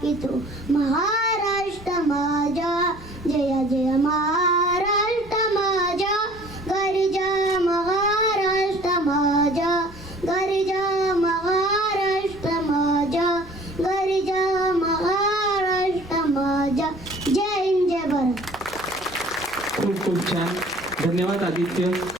की तू महाराष्ट्र माझा, जय जय महाराष्ट्र माझा, गर्जा महाराष्ट्र माझा, गर्जा महाराष्ट्र माझा, गर्जा महाराष्ट्र माझा. जय हिंद जय भारत. खूप खूप छान. धन्यवाद आदित्य.